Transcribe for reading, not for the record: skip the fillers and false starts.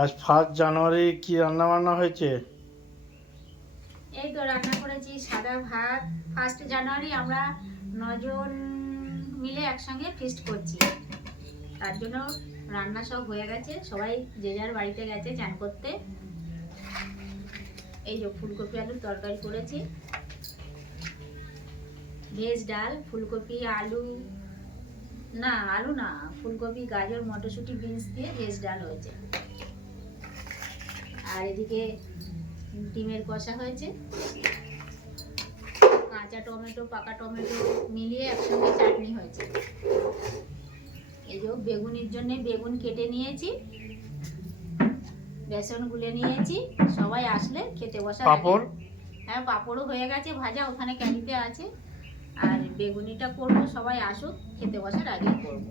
আজ 1 জানুয়ারি কি রান্না বান্না হয়েছে? এই তো রান্না করেছি সাদা ভাত। 1 জানুয়ারি আমরা 9 জন মিলে একসঙ্গে ফিস্ট করছি, তার জন্য রান্না সব হয়ে গেছে। সবাই যে যার বাড়িতে গেছে চান করতে। এই যে ফুলকপি আলুর তরকারি করেছি, ভেজ ডাল, ফুলকপি আলু না, আলু না, ফুলকপি গাজর মটরশুঁটি বিনস দিয়ে ভেজ ডাল হয়েছে। আর এদিকে ডিমের কষা হয়েছে, কাঁচা টমেটো পাকা টমেটো মিলিয়ে একসঙ্গে চাটনি হয়েছে। এই যে বেগুনির জন্য বেগুন কেটে নিয়েছি, বেসন গুলে নিয়েছি। সবাই আসলে খেতে বসার আগে, পাঁপড়? হ্যাঁ পাঁপড়ও হয়ে গেছে ভাজা, ওখানে ক্যানিতে আছে। আর বেগুনিটা করবো, সবাই আসুক খেতে বসার আগে করবো।